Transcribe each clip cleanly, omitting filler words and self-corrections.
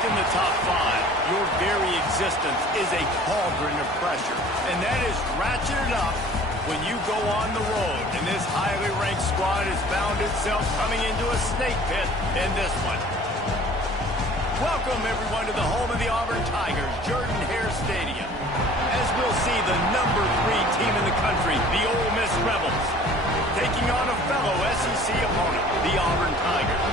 Locked in the top 5, your very existence is a cauldron of pressure. And that is ratcheted up when you go on the road. And this highly ranked squad has found itself coming into a snake pit in this one. Welcome, everyone, to the home of the Auburn Tigers, Jordan-Hare Stadium. As we'll see the number 3 team in the country, the Ole Miss Rebels, taking on a fellow SEC opponent, the Auburn Tigers.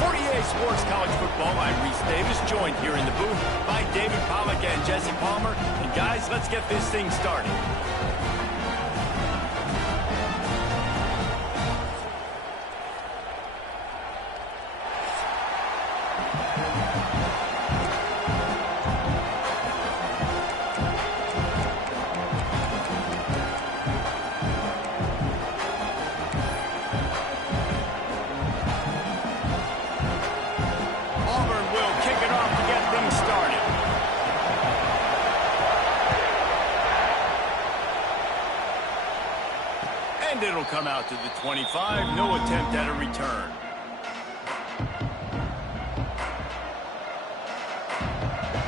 For EA Sports College Football, I'm Reese Davis, joined here in the booth by David Pollack and Jesse Palmer. And guys, let's get this thing started. And it'll come out to the 25. No attempt at a return.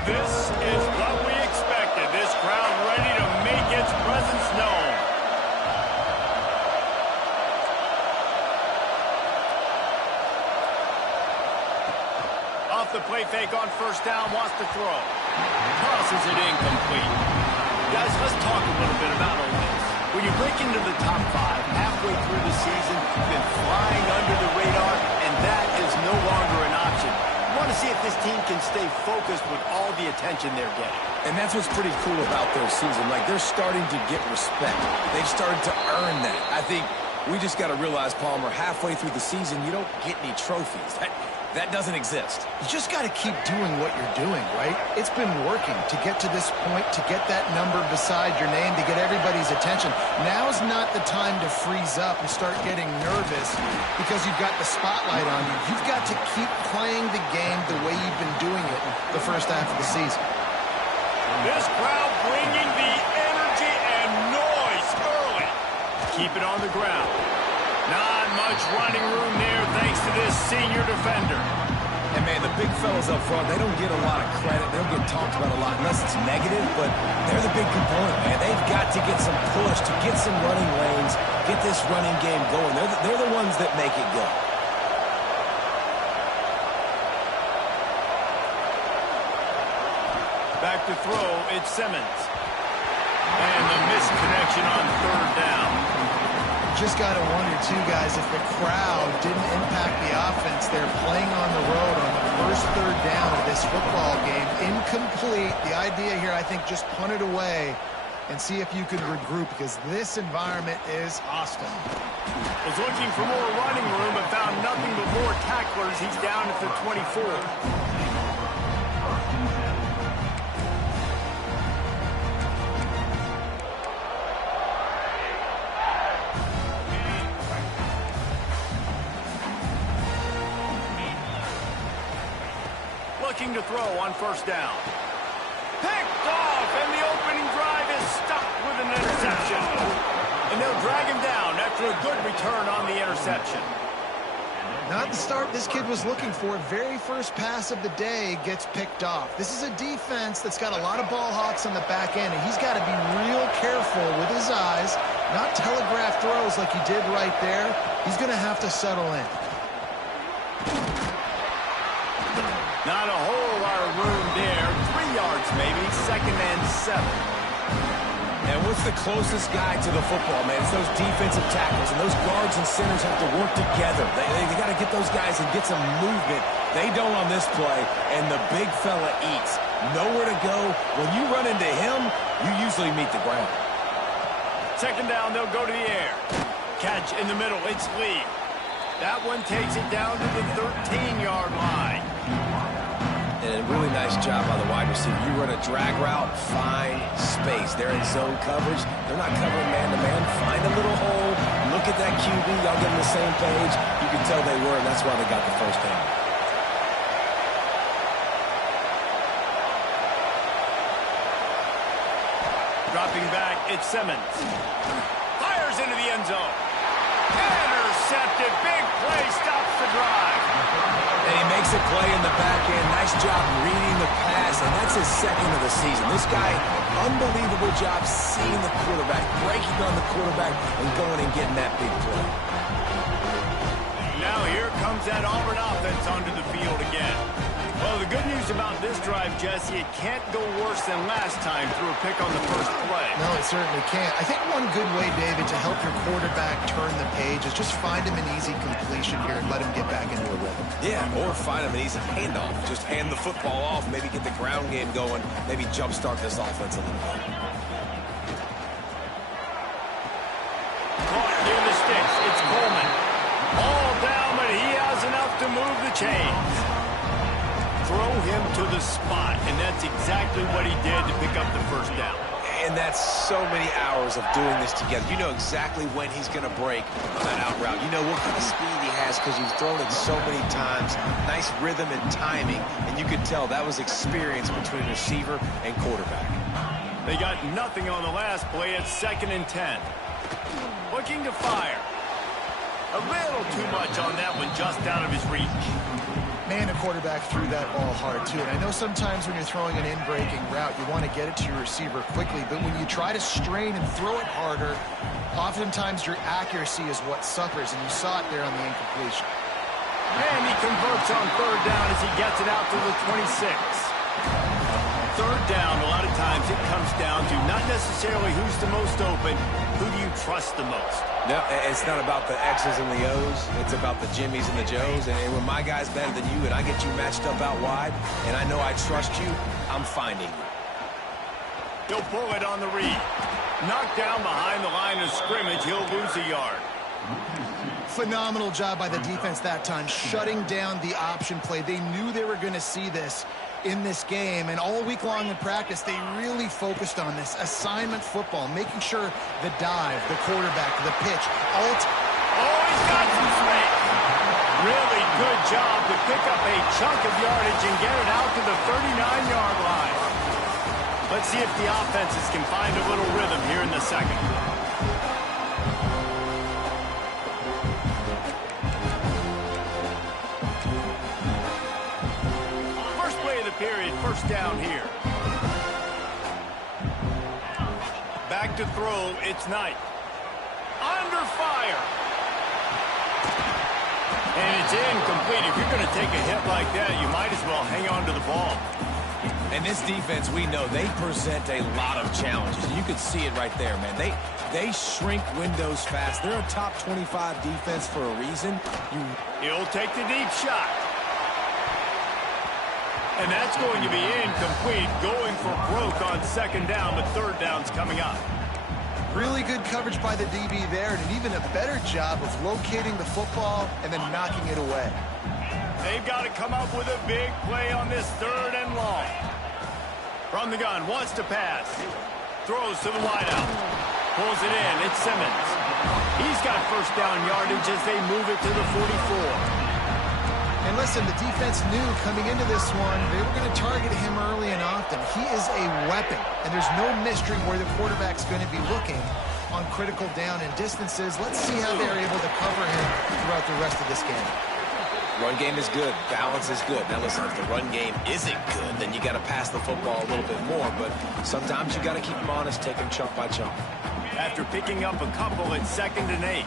This is what we expected. This crowd ready to make its presence known. Off the play fake on first down, wants to throw. Tosses it incomplete. Guys, let's talk a little bit about Ole Miss. When you break into the top 5, halfway through the season, you've been flying under the radar, and that is no longer an option. You want to see if this team can stay focused with all the attention they're getting. And that's what's pretty cool about their season. Like, they're starting to get respect. They've started to earn that. I think we just got to realize, Palmer, halfway through the season, you don't get any trophies. That doesn't exist. You just got to keep doing what you're doing, right? It's been working to get to this point, to get that number beside your name, to get everybody's attention. Now's not the time to freeze up and start getting nervous because you've got the spotlight on you. You've got to keep playing the game the way you've been doing it the first half of the season. This crowd bringing the energy and noise early. Keep it on the ground. Not much running room there thanks to this senior defender. And, man, the big fellas up front, they don't get a lot of credit. They don't get talked about a lot unless it's negative, but they're the big component, man. They've got to get some push to get some running lanes, get this running game going. They're the ones that make it go. Back to throw, it's Simmons. And the missed connection on third down. Just got to wonder, too, guys, if the crowd didn't impact the offense. They're playing on the road on the first third down of this football game. Incomplete. The idea here, I think, just punt it away and see if you can regroup because this environment is hostile. Was looking for more running room but found nothing but more tacklers. He's down at the 24. Looking to throw on first down. Picked off, and the opening drive is stopped with an interception. And they'll drag him down after a good return on the interception. Not the start this kid was looking for. Very first pass of the day gets picked off. This is a defense that's got a lot of ball hawks on the back end, and he's got to be real careful with his eyes, not telegraph throws like he did right there. He's going to have to settle in. Not a whole lot of room there. 3 yards maybe. 2nd and 7. And what's the closest guy to the football, man? It's those defensive tackles, and those guards and centers have to work together. They got to get those guys and get some movement. They don't on this play, and the big fella eats. Nowhere to go. When you run into him, you usually meet the ground. 2nd down, they'll go to the air. Catch in the middle. It's Lee. That one takes it down to the 13-yard line. And a really nice job by the wide receiver. You run a drag route, find space. They're in zone coverage. They're not covering man-to-man. Find a little hole. Look at that QB. Y'all get on the same page. You can tell they were, and that's why they got the first down. Dropping back, it's Simmons. Fires into the end zone. Intercepted. Big play stops the drive. And he makes Decent play in the back end. Nice job reading the pass, and that's his second of the season. This guy, unbelievable job seeing the quarterback, breaking on the quarterback, and going and getting that big play. Now here comes that Auburn offense onto the field again. Well, the good news about this drive, Jesse, it can't go worse than last time through a pick on the first play. No, it certainly can't. I think one good way, David, to help your quarterback turn the page is just find him an easy completion here and let him get back into a rhythm. Yeah, or find him an easy handoff. Just hand the football off, maybe get the ground game going, maybe jumpstart this offense a little bit. Caught near the sticks. It's Coleman. All down, but he has enough to move the chains. Throw him to the spot, and that's exactly what he did to pick up the first down. And that's so many hours of doing this together. You know exactly when he's going to break on that out route. You know what kind of speed he has because he's thrown it so many times. Nice rhythm and timing, and you could tell that was experience between receiver and quarterback. They got nothing on the last play. It's 2nd and 10. Looking to fire. A little too much on that one, just out of his reach. Man, the quarterback threw that ball hard, too. And I know sometimes when you're throwing an in-breaking route, you want to get it to your receiver quickly. But when you try to strain and throw it harder, oftentimes your accuracy is what suffers. And you saw it there on the incompletion. And he converts on 3rd down as he gets it out to the 26. 3rd down, a lot of times it comes down to not necessarily who's the most open, who do you trust the most? No, it's not about the X's and the O's. It's about the Jimmies and the Joes. And when my guy's better than you and I get you matched up out wide and I know I trust you, I'm finding you. He'll pull it on the read. Knocked down behind the line of scrimmage. He'll lose a yard. Phenomenal job by the defense that time, shutting down the option play. They knew they were going to see this in this game, and all week long in practice, they really focused on this assignment football, making sure the dive, the quarterback, the pitch, Oh, he's got some space. Really good job to pick up a chunk of yardage and get it out to the 39-yard line. Let's see if the offenses can find a little rhythm here in the second. Period. 1st down here. Back to throw. It's Knight. Under fire. And it's incomplete. If you're going to take a hit like that, you might as well hang on to the ball. And this defense, we know, they present a lot of challenges. You could see it right there, man. They shrink windows fast. They're a top 25 defense for a reason. He'll take the deep shot. And that's going to be incomplete, going for broke on 2nd down, but 3rd down's coming up. Really good coverage by the DB there, and even a better job of locating the football and then knocking it away. They've got to come up with a big play on this 3rd and long. From the gun, wants to pass. Throws to the wideout. Pulls it in. It's Simmons. He's got 1st down yardage as they move it to the 44. And listen, the defense knew coming into this one, they were going to target him early and often. He is a weapon, and there's no mystery where the quarterback's going to be looking on critical down and distances. Let's see how they're able to cover him throughout the rest of this game. Run game is good. Balance is good. Now, listen, if the run game isn't good, then you got to pass the football a little bit more. But sometimes you got to keep them honest, take them chunk by chunk. After picking up a couple, it's 2nd and 8.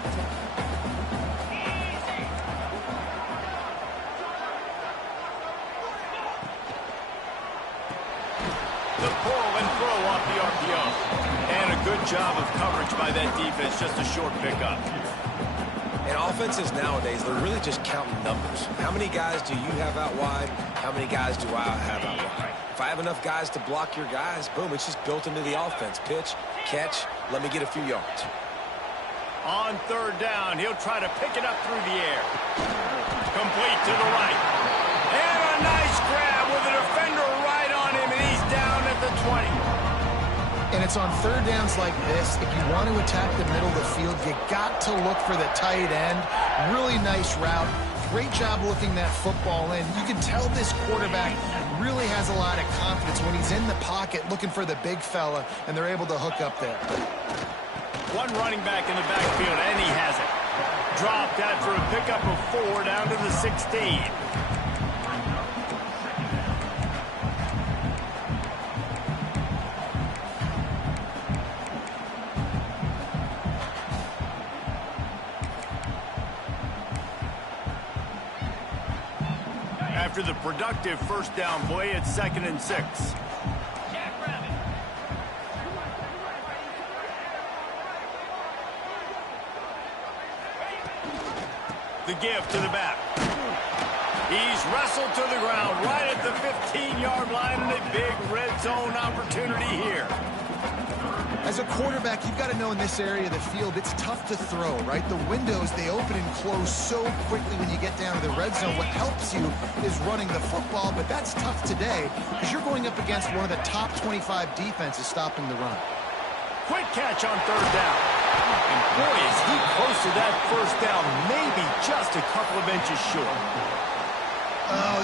The pull and throw off the RPO. And a good job of coverage by that defense. Just a short pickup. And offenses nowadays, they're really just counting numbers. How many guys do you have out wide? How many guys do I have out wide? If I have enough guys to block your guys, boom, it's just built into the offense. Pitch, catch, let me get a few yards. On 3rd down, he'll try to pick it up through the air. Complete to the right. And a nice grab with a defender right on him, and he's down at the 20. And it's on 3rd downs like this, if you want to attack the middle of the field, you got to look for the tight end. Really nice route. Great job looking that football in. You can tell this quarterback really has a lot of confidence when he's in the pocket looking for the big fella, and they're able to hook up there. One running back in the backfield, and he has it. Dropped after a pickup of 4 down to the 16. after the productive first down play at 2nd and 6. The give to the back. He's wrestled to the ground right at the 15-yard line, and a big red zone opportunity here. As a quarterback, you've got to know in this area of the field, it's tough to throw, right? The windows, they open and close so quickly when you get down to the red zone. What helps you is running the football, but that's tough today because you're going up against one of the top 25 defenses stopping the run. Quick catch on 3rd down. And boy, is he close to that first down, maybe just a couple of inches short.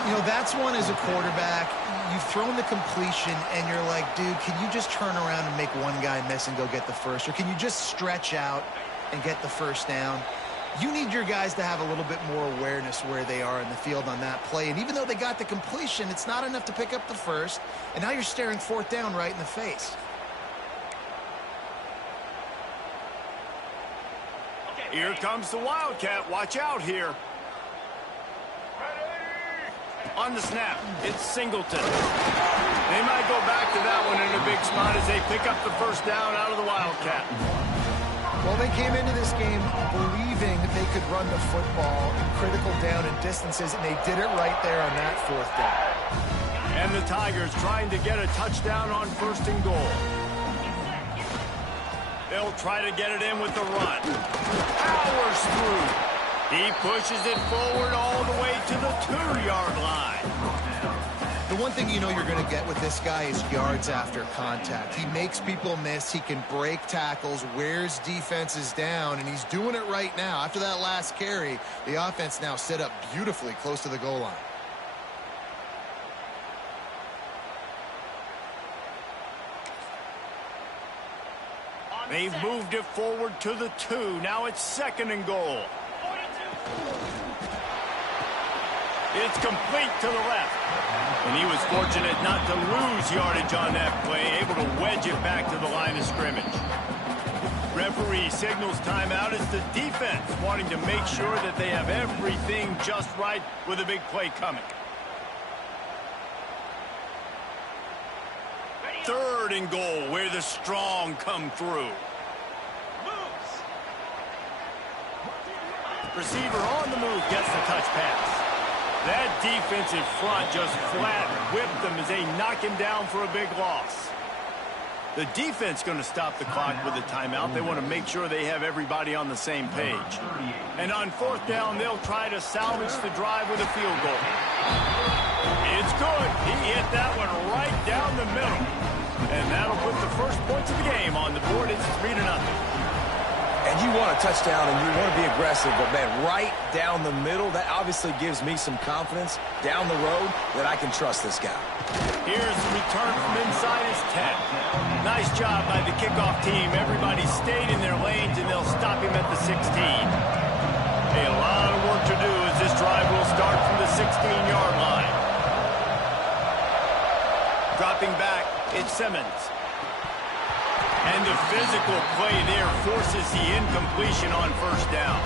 You know, that's one as a quarterback. You've thrown the completion, and you're like, dude, can you just turn around and make one guy miss and go get the first? Or can you just stretch out and get the first down? You need your guys to have a little bit more awareness where they are in the field on that play. And even though they got the completion, it's not enough to pick up the first. And now you're staring 4th down right in the face. Here comes the Wildcat. Watch out here. On the snap, it's Singleton. They might go back to that one in a big spot as they pick up the first down out of the Wildcat. Well, they came into this game believing they could run the football in critical down and distances, and they did it right there on that 4th down. And the Tigers trying to get a touchdown on 1st and goal. They'll try to get it in with the run. Powers through. He pushes it forward all the way to the 2-yard line. The one thing you know you're going to get with this guy is yards after contact. He makes people miss. He can break tackles, wears defenses down, and he's doing it right now. After that last carry, the offense now set up beautifully close to the goal line. They've moved it forward to the 2. Now it's 2nd and goal. It's complete to the left. And he was fortunate not to lose yardage on that play, able to wedge it back to the line of scrimmage. Referee signals timeout as the defense wanting to make sure that they have everything just right with a big play coming. 3rd and goal, where the strong come through. Receiver on the move gets the touch pass. That defensive front just flat whipped them as they knock him down for a big loss. The defense going to stop the clock with a timeout. They want to make sure they have everybody on the same page. And on 4th down, they'll try to salvage the drive with a field goal. It's good. He hit that one right down the middle. And that'll put the first points of the game on the board. It's 3-0. And you want a touchdown and you want to be aggressive, but, man, right down the middle, that obviously gives me some confidence down the road that I can trust this guy. Here's the return from inside his 10. Nice job by the kickoff team. Everybody stayed in their lanes, and they'll stop him at the 16. A lot of work to do as this drive will start from the 16-yard line. Dropping back, it's Simmons. And the physical play there forces the incompletion on 1st down.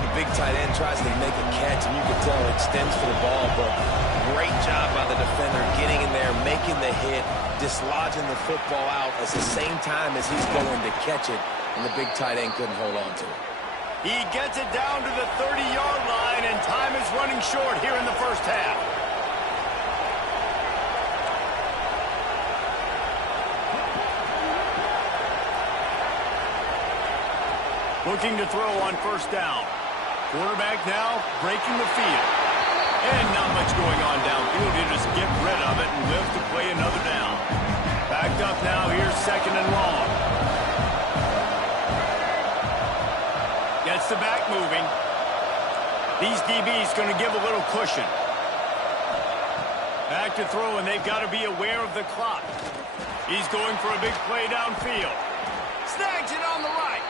The big tight end tries to make a catch, and you can tell it extends for the ball, but great job by the defender getting in there, making the hit, dislodging the football out at the same time as he's going to catch it, and the big tight end couldn't hold on to it. He gets it down to the 30-yard line, and time is running short here in the first half. Looking to throw on 1st down. Quarterback now breaking the field. And not much going on downfield. He'll just get rid of it and live to play another down. Backed up now. Here's 2nd and long. Gets the back moving. These DBs going to give a little cushion. Back to throw, and they've got to be aware of the clock. He's going for a big play downfield. Snags it on the right.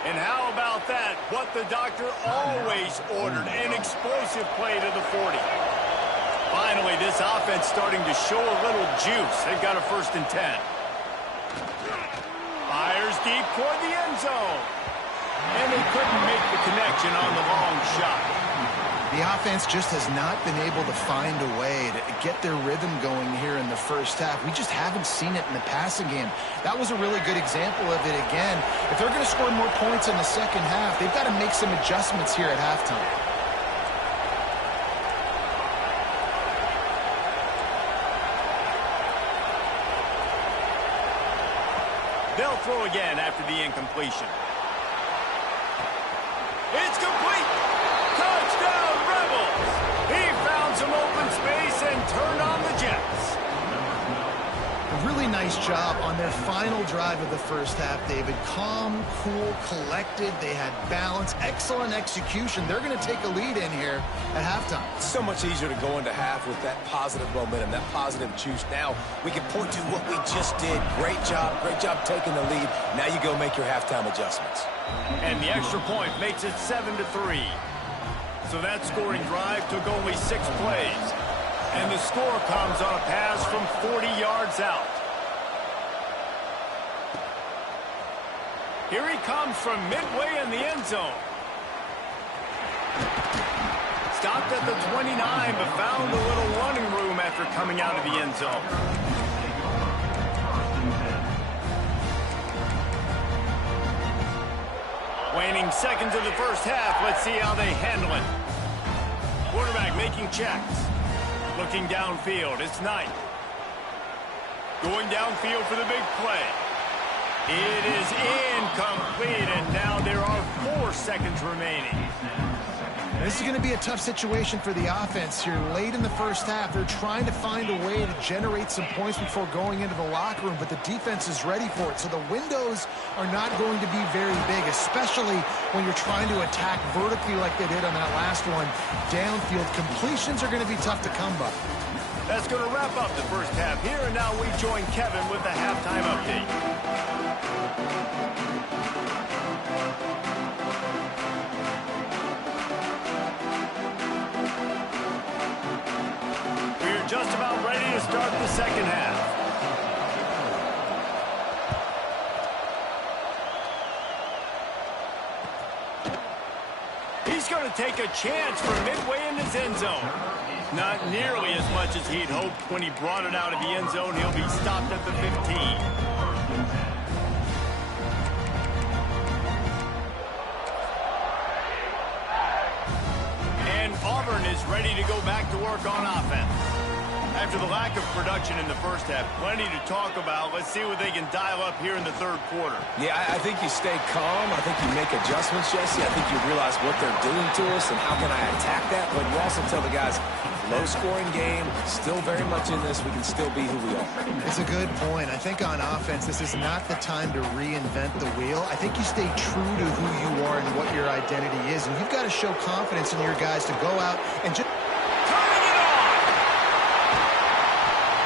And how about that? What the doctor always ordered, an explosive play to the 40. Finally, this offense starting to show a little juice. They've got a 1st and 10. Fires deep toward the end zone. And they couldn't make the connection on the long shot. The offense just has not been able to find a way to get their rhythm going here in the first half. We just haven't seen it in the passing game. That was a really good example of it again. If they're going to score more points in the second half, they've got to make some adjustments here at halftime. They'll throw again after the incompletion. It's complete. Touchdown, Rebels. He found some open space and turned on the Jets. A really nice job on their final drive of the first half, David. Calm, cool, collected. They had balance. Excellent execution. They're going to take a lead in here at halftime. It's so much easier to go into half with that positive momentum, that positive juice. Now we can point to what we just did. Great job taking the lead. Now you go make your halftime adjustments. And the extra point makes it 7-3. So that scoring drive took only 6 plays. And the score comes on a pass from 40 yards out. Here he comes from midway in the end zone. Stopped at the 29, but found a little running room after coming out of the end zone. Waning seconds of the first half. Let's see how they handle it. Quarterback making checks. Looking downfield. It's Knight. Going downfield for the big play. It is incomplete, and now there are 4 seconds remaining. This is going to be a tough situation for the offense here. Late in the first half, they're trying to find a way to generate some points before going into the locker room, but the defense is ready for it. So the windows are not going to be very big, especially when you're trying to attack vertically like they did on that last one. Downfield completions are going to be tough to come by. That's going to wrap up the first half here, and now we join Kevin with the halftime update. Just about ready to start the second half. He's going to take a chance from midway in his end zone. Not nearly as much as he'd hoped when he brought it out of the end zone. He'll be stopped at the 15. And Auburn is ready to go back to work on offense. After the lack of production in the first half, plenty to talk about. Let's see what they can dial up here in the third quarter. Yeah, I think you stay calm. I think you make adjustments, Jesse. I think you realize what they're doing to us and how can I attack that. But you also tell the guys, low-scoring game, still very much in this. We can still be who we are. It's a good point. I think on offense, this is not the time to reinvent the wheel. I think you stay true to who you are and what your identity is. And you've got to show confidence in your guys to go out and just...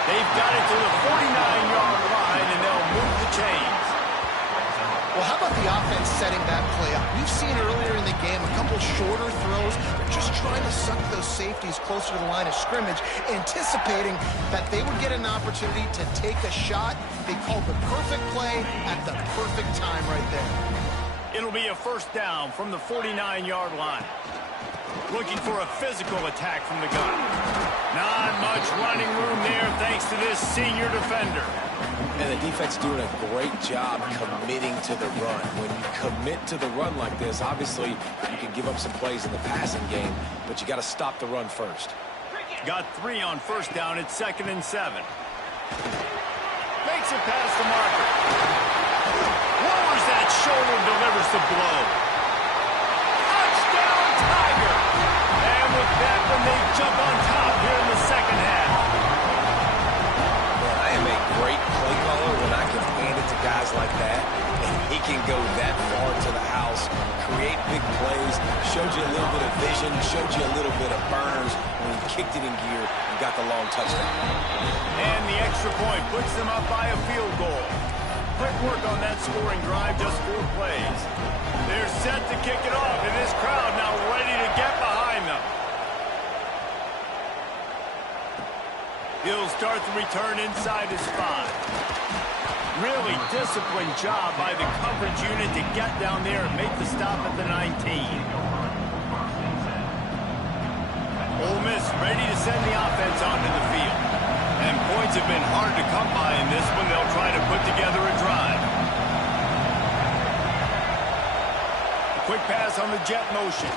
They've got it to the 49-yard line, and they'll move the chains. Well, how about the offense setting that play up? We've seen earlier in the game a couple shorter throws. They're just trying to suck those safeties closer to the line of scrimmage, anticipating that they would get an opportunity to take a shot. They called the perfect play at the perfect time right there. It'll be a first down from the 49-yard line. Looking for a physical attack from the gun. Not much running room there thanks to this senior defender. And the defense doing a great job committing to the run. When you commit to the run like this, obviously you can give up some plays in the passing game, but you got to stop the run first. Got 3 on first down. It's 2nd and 7. Makes it past the marker. Lowers that shoulder, delivers the blow. Touchdown, Tiger! And with that one, they jump on top here in the second half. Man, I am a great play caller when I can hand it to guys like that. And he can go that far to the house, create big plays, showed you a little bit of vision, showed you a little bit of burners when he kicked it in gear and got the long touchdown. And the extra point puts them up by a field goal. Quick work on that scoring drive, just 4 plays. They're set to kick it off, and this crowd now ready to get behind them. He'll start the return inside his 5. Really disciplined job by the coverage unit to get down there and make the stop at the 19. send the offense onto the field. And points have been hard to come by in this one. They'll try to put together a drive. Quick pass on the jet motion.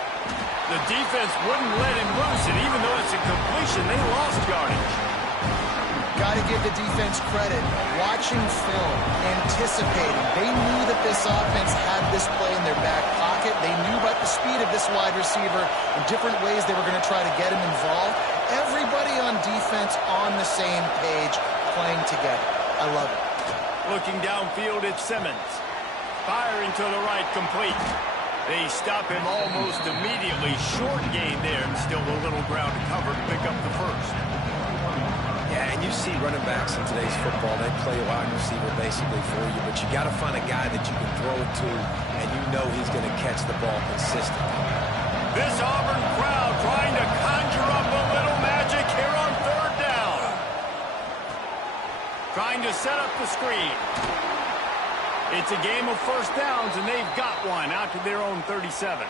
The defense wouldn't let him loose, and even though it's a completion, they lost yardage. Got to give the defense credit. Watching film, anticipating. They knew that this offense had this play in their back pocket. They knew about the speed of this wide receiver and different ways they were going to try to get him involved. Everybody on defense on the same page, playing together. I love it. Looking downfield, it's Simmons. Firing to the right, complete. They stop him almost immediately. Short gain there, and still a little ground to cover to pick up the first. Yeah, and you see running backs in today's football, they play a wide receiver basically for you, but you got to find a guy that you can throw it to, and you know he's going to catch the ball consistently. This Auburn crowd trying to conjure up a little magic here on third down. Trying to set up the screen. It's a game of first downs, and they've got one out to their own 37.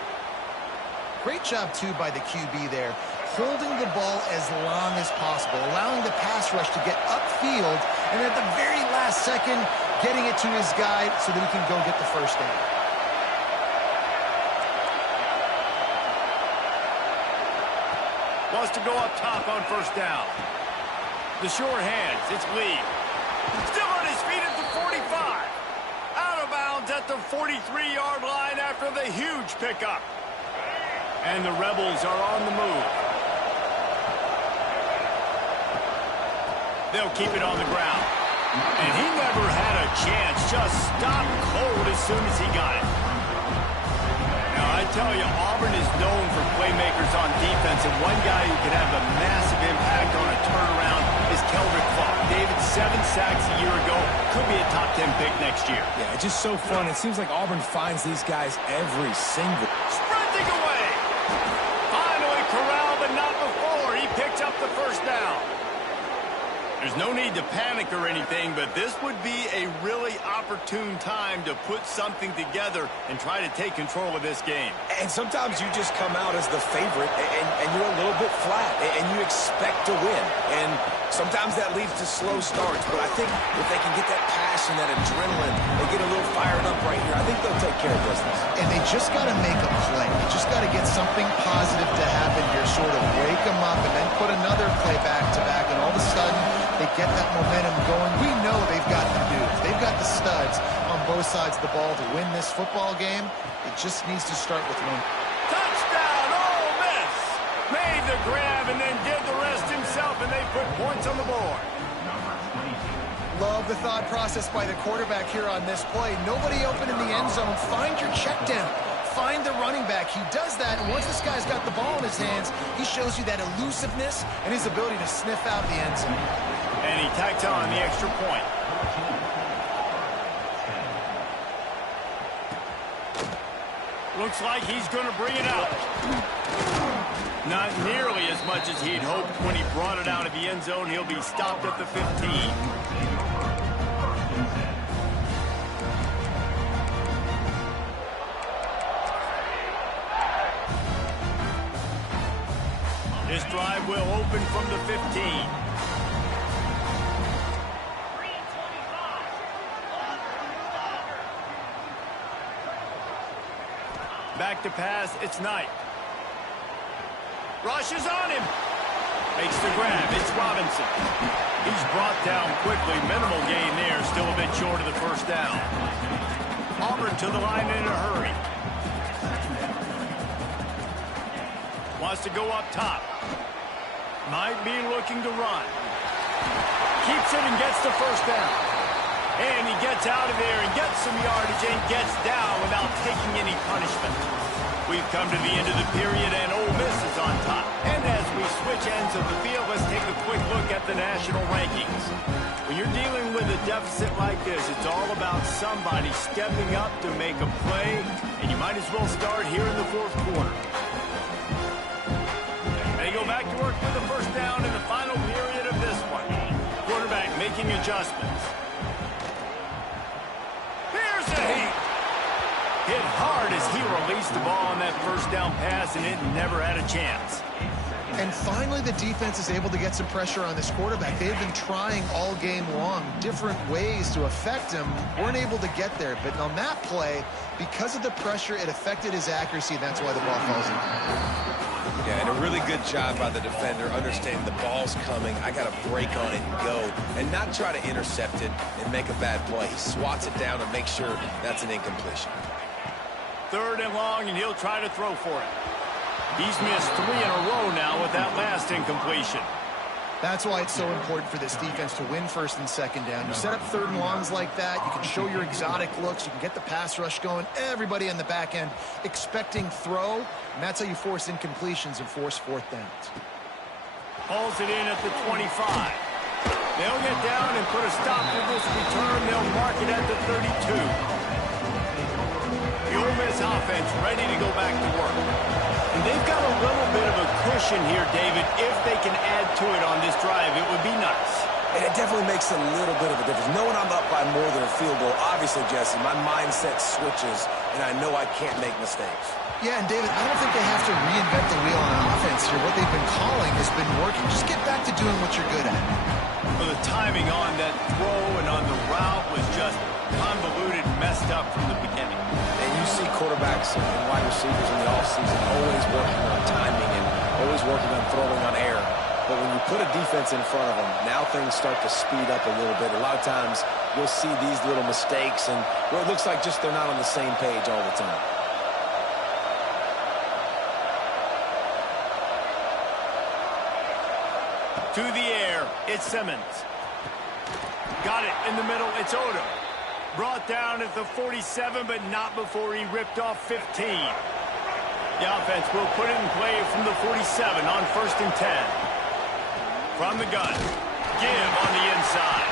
Great job, too, by the QB there, holding the ball as long as possible, allowing the pass rush to get upfield, and at the very last second, getting it to his guy so that he can go get the first down. Wants to go up top on first down. The sure hands, it's Lee. Still on his feet at the 45. Out of bounds at the 43-yard line after the huge pickup. And the Rebels are on the move. They'll keep it on the ground. And he never had a chance. Just stopped cold as soon as he got it. Now, I tell you, Auburn is known for playmakers on defense, and one guy who can have a massive impact on a turnaround is Keldrick Clark. David, 7 sacks a year ago. Could be a top 10 pick next year. Yeah, it's just so fun. It seems like Auburn finds these guys every single. Sprinting away. Finally corralled, but not before. He picks up the first down. There's no need to panic or anything, but this would be a really opportune time to put something together and try to take control of this game. And sometimes you just come out as the favorite, and you're a little bit flat, and you expect to win. And sometimes that leads to slow starts, but I think if they can get that passion, that adrenaline, they get a little fired up right here, I think they'll take care of business. And they just got to make a play. They just got to get something positive to happen here, sort of wake them up, and then put another play back-to-back, and all of a sudden, they get that momentum going. We know they've got the dudes. They've got the studs on both sides of the ball to win this football game. It just needs to start with one. Touchdown, Ole Miss! Made the grab and then did the rest himself, and they put points on the board. Love the thought process by the quarterback here on this play. Nobody open in the end zone. Find your check down. Find the running back. He does that, and once this guy's got the ball in his hands, he shows you that elusiveness and his ability to sniff out the end zone. And he tacks on the extra point. Looks like he's going to bring it out. Not nearly as much as he'd hoped when he brought it out of the end zone. He'll be stopped at the 15. This drive will open from the 15. Back to pass, it's Knight. Rushes on him. Makes the grab, it's Robinson. He's brought down quickly, minimal gain there, still a bit short of the first down. Auburn to the line in a hurry. Wants to go up top. Might be looking to run. Keeps it and gets the first down. And he gets out of there and gets some yardage and gets down without taking any punishment. We've come to the end of the period, and Ole Miss is on top. And as we switch ends of the field, let's take a quick look at the national rankings. When you're dealing with a deficit like this, it's all about somebody stepping up to make a play, and you might as well start here in the fourth quarter. They go back to work with the first down in the final period of this one. Quarterback making adjustments. Here's a hit. Hit hard as he releases lost the ball on that first down pass, and it never had a chance. And finally, the defense is able to get some pressure on this quarterback. They've been trying all game long, different ways to affect him. Weren't able to get there. But on that play, because of the pressure, it affected his accuracy, and that's why the ball falls in. Yeah, and a really good job by the defender, understanding the ball's coming. I got to break on it and go, and not try to intercept it and make a bad play. He swats it down and makes sure that's an incompletion. 3rd and long, and he'll try to throw for it. He's missed 3 in a row now with that last incompletion. That's why it's so important for this defense to win 1st and 2nd down. You set up 3rd and longs like that. You can show your exotic looks. You can get the pass rush going. Everybody on the back end expecting throw. And that's how you force incompletions and force 4th downs. Hauls it in at the 25. They'll get down and put a stop to this return. They'll mark it at the 32. The Ole Miss offense ready to go back to work. And they've got a little bit of a cushion here, David. If they can add to it on this drive, it would be nice. And it definitely makes a little bit of a difference. Knowing I'm up by more than a field goal, obviously, Jesse, my mindset switches, and I know I can't make mistakes. Yeah, and David, I don't think they have to reinvent the wheel on offense here. What they've been calling has been working. Just get back to doing what you're good at. Well, the timing on that throw and on the route was just convoluted, messed up from the beginning. And you see quarterbacks and wide receivers in the offseason always working on timing and always working on throwing on air. But when you put a defense in front of them, now things start to speed up a little bit. A lot of times you'll see these little mistakes and where it looks like just they're not on the same page all the time. To the air, it's Simmons. Got it in the middle, it's Odom. Brought down at the 47, but not before he ripped off 15. The offense will put it in play from the 47 on 1st and 10. From the gun, give on the inside.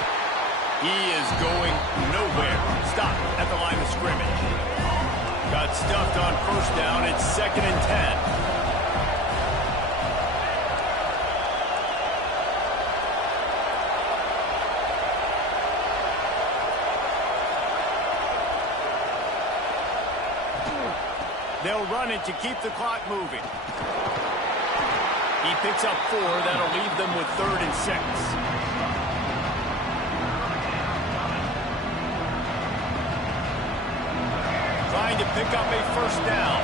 He is going nowhere. Stop at the line of scrimmage. Got stuffed on 1st down, it's 2nd and 10. They'll run it to keep the clock moving. He picks up 4. That'll leave them with 3rd and 6. Trying to pick up a 1st down.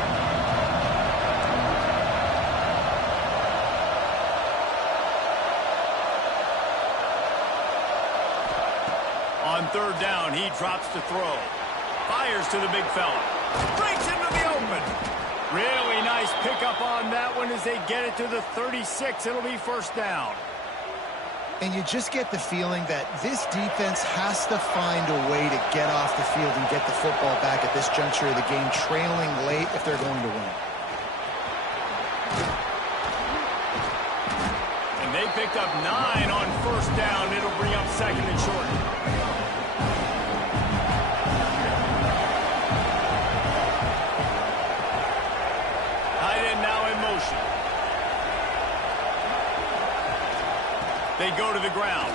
On 3rd down, he drops to throw. Fires to the big fella. Breaks into the open. Really nice pickup on that one as they get it to the 36. It'll be 1st down. And you just get the feeling that this defense has to find a way to get off the field and get the football back at this juncture of the game, trailing late if they're going to win. And they picked up 9 on 1st down. It'll bring up 2nd and short. They go to the ground.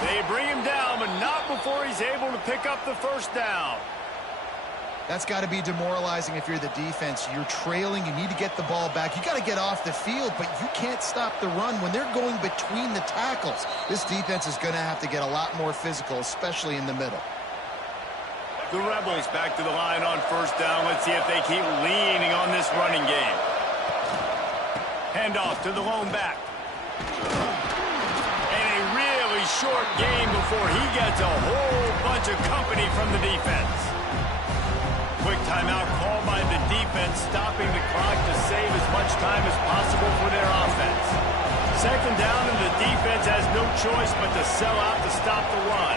They bring him down, but not before he's able to pick up the 1st down. That's got to be demoralizing if you're the defense. You're trailing. You need to get the ball back. You got to get off the field, but you can't stop the run when they're going between the tackles. This defense is going to have to get a lot more physical, especially in the middle. The Rebels back to the line on 1st down. Let's see if they keep leaning on this running game. Handoff to the lone back. And a really short game before he gets a whole bunch of company from the defense. Quick timeout called by the defense, stopping the clock to save as much time as possible for their offense. 2nd down, and the defense has no choice but to sell out to stop the run.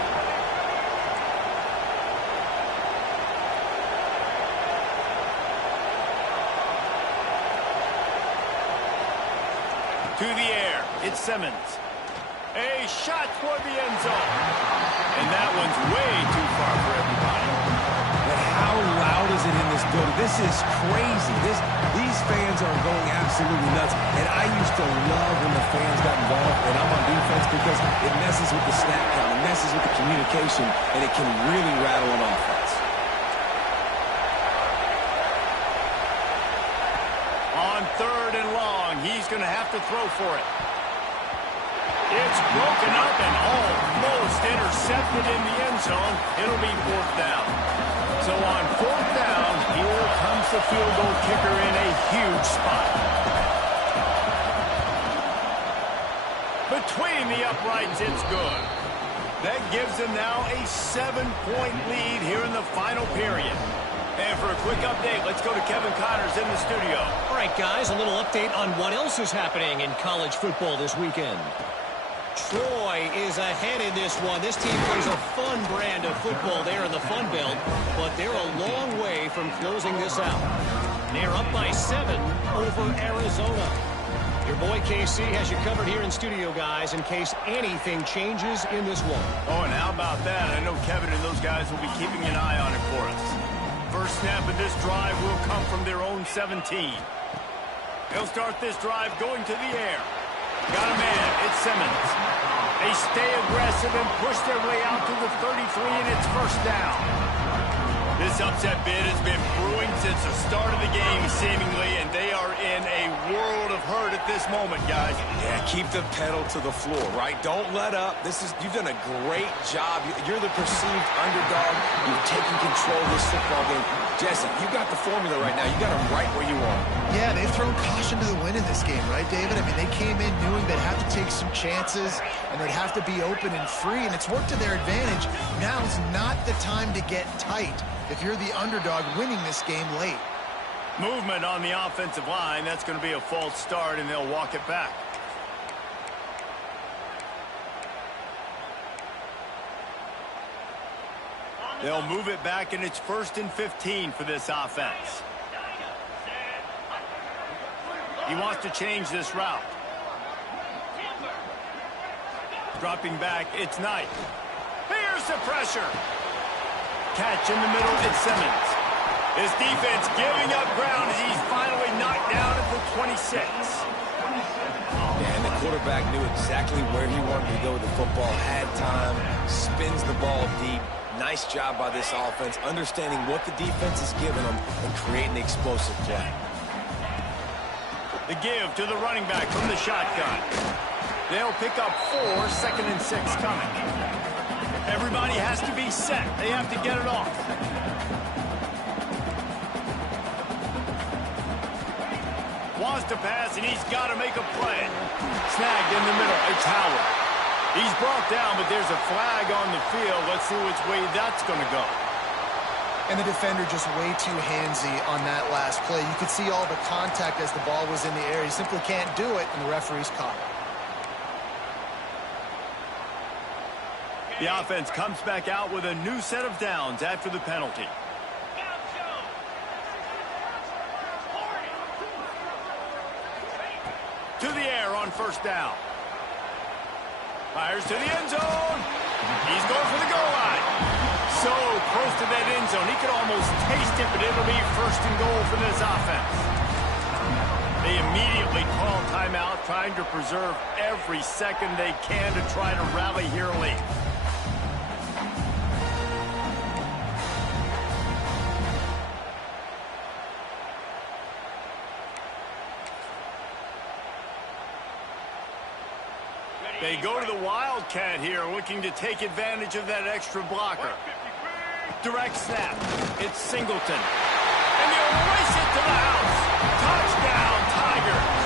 To the air, it's Simmons. A shot toward the end zone. And that one's way too far for everybody. But how loud is it in this building? This is crazy. These fans are going absolutely nuts. And I used to love when the fans got involved, and I'm on defense because it messes with the snap count, it messes with the communication, and it can really rattle an offense. 3rd and long. He's going to have to throw for it. It's broken up and almost intercepted in the end zone. It'll be 4th down. So on 4th down, here comes the field goal kicker in a huge spot. Between the uprights, it's good. That gives them now a 7-point lead here in the final period. And for a quick update, let's go to Kevin Connors in the studio. All right, guys, a little update on what else is happening in college football this weekend. Troy is ahead in this one. This team plays a fun brand of football there in the Fun Belt, but they're a long way from closing this out. They're up by 7 over Arizona. Your boy KC has you covered here in studio, guys, in case anything changes in this one. Oh, and how about that? I know Kevin and those guys will be keeping an eye on it for us. First snap of this drive will come from their own 17. They'll start this drive going to the air. Got a man. It's Simmons. They stay aggressive and push their way out to the 33, and it's 1st down. This upset bid has been brewing since the start of the game, seemingly, and they are in a world of hurt at this moment, guys. Yeah, keep the pedal to the floor, right? Don't let up. You've done a great job. You're the perceived underdog. You've taken control of this football game. Jesse, you got the formula right now. You got them right where you want. Yeah, they've thrown caution to the wind in this game, right, David? I mean, they came in knowing they'd have to take some chances, and they'd have to be open and free, and it's worked to their advantage. Now's not the time to get tight if you're the underdog winning this game late. Movement on the offensive line. That's going to be a false start, and they'll walk it back. They'll move it back, and it's 1st and 15 for this offense. He wants to change this route. Dropping back, it's Knight. Here's the pressure. Catch in the middle, it's Simmons. His defense giving up ground as he's finally knocked down at the 26. Yeah, and the quarterback knew exactly where he wanted to go with the football, had time, spins the ball deep. Nice job by this offense, understanding what the defense is giving them and creating the explosive play. The give to the running back from the shotgun. They'll pick up 4, 2nd and 6 coming. Everybody has to be set. They have to get it off. Wants to pass, and he's got to make a play. Snagged in the middle. It's Howard. He's brought down, but there's a flag on the field. Let's see which way that's going to go. And the defender just way too handsy on that last play. You could see all the contact as the ball was in the air. He simply can't do it, and the referee's caught it. The offense comes back out with a new set of downs after the penalty. To the air on 1st down. Fires to the end zone. He's going for the goal line. So close to that end zone. He could almost taste it, but it'll be 1st and goal for this offense. They immediately call timeout, trying to preserve every second they can to try to rally here late. They go to the Wildcat here, looking to take advantage of that extra blocker. Direct snap. It's Singleton. And they'll race it to the house. Touchdown, Tigers.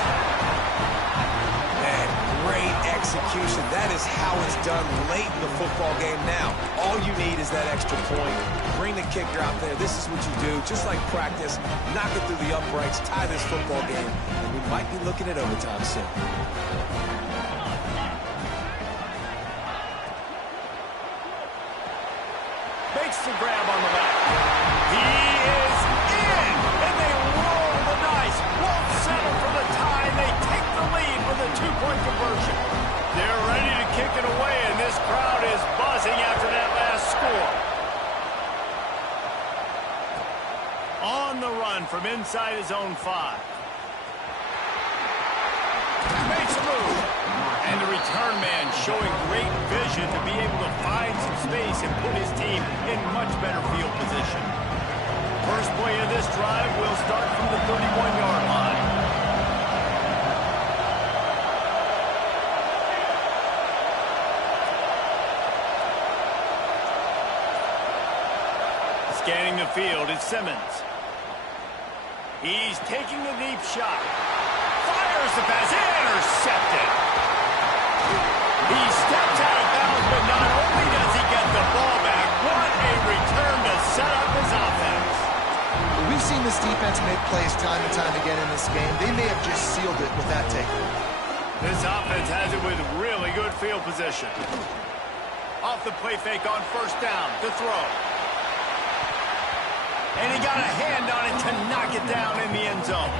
Man, great execution. That is how it's done late in the football game now. All you need is that extra point. Bring the kicker out there. This is what you do. Just like practice, knock it through the uprights, tie this football game, and we might be looking at overtime soon. Makes the grab on the left. He is in, and they roll the dice. Won't settle for the tie. They take the lead with a 2-point conversion. They're ready to kick it away, and this crowd is buzzing after that last score. On the run from inside his own 5. Makes a move. And the return man showing great vision to be able to find some space and put his team in much better field position. First play of this drive will start from the 31-yard line. Scanning the field is Simmons. He's taking a deep shot. Fires the pass. Intercepted. He steps out of bounds, but not only does he get the ball back, what a return to set up his offense. We've seen this defense make plays time and time again in this game. They may have just sealed it with that takeaway. This offense has it with really good field position. Off the play fake on first down to throw. And he got a hand on it to knock it down in the end zone.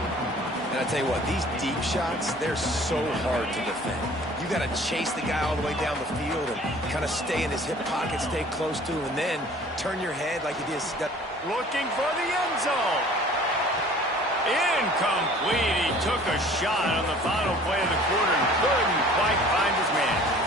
And I tell you what, these deep shots, they're so hard to defend. You got to chase the guy all the way down the field and kind of stay in his hip pocket, stay close to him, and then turn your head like you did. Looking for the end zone. Incomplete. He took a shot on the final play of the quarter and couldn't quite find his man.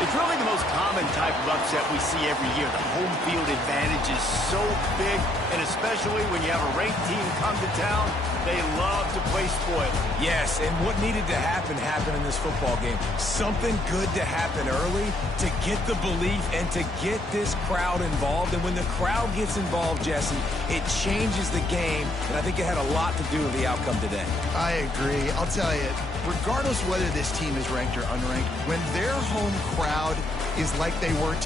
It's really the most common type of upset we see every year. The home field advantage is so big, and especially when you have a ranked team come to town, they love to play spoiler. Yes, and what needed to happen happened in this football game. Something good to happen early to get the belief and to get this crowd involved. And when the crowd gets involved, Jesse, it changes the game, and I think it had a lot to do with the outcome today. I agree. I'll tell you, regardless whether this team is ranked or unranked, when their home crowd is like they were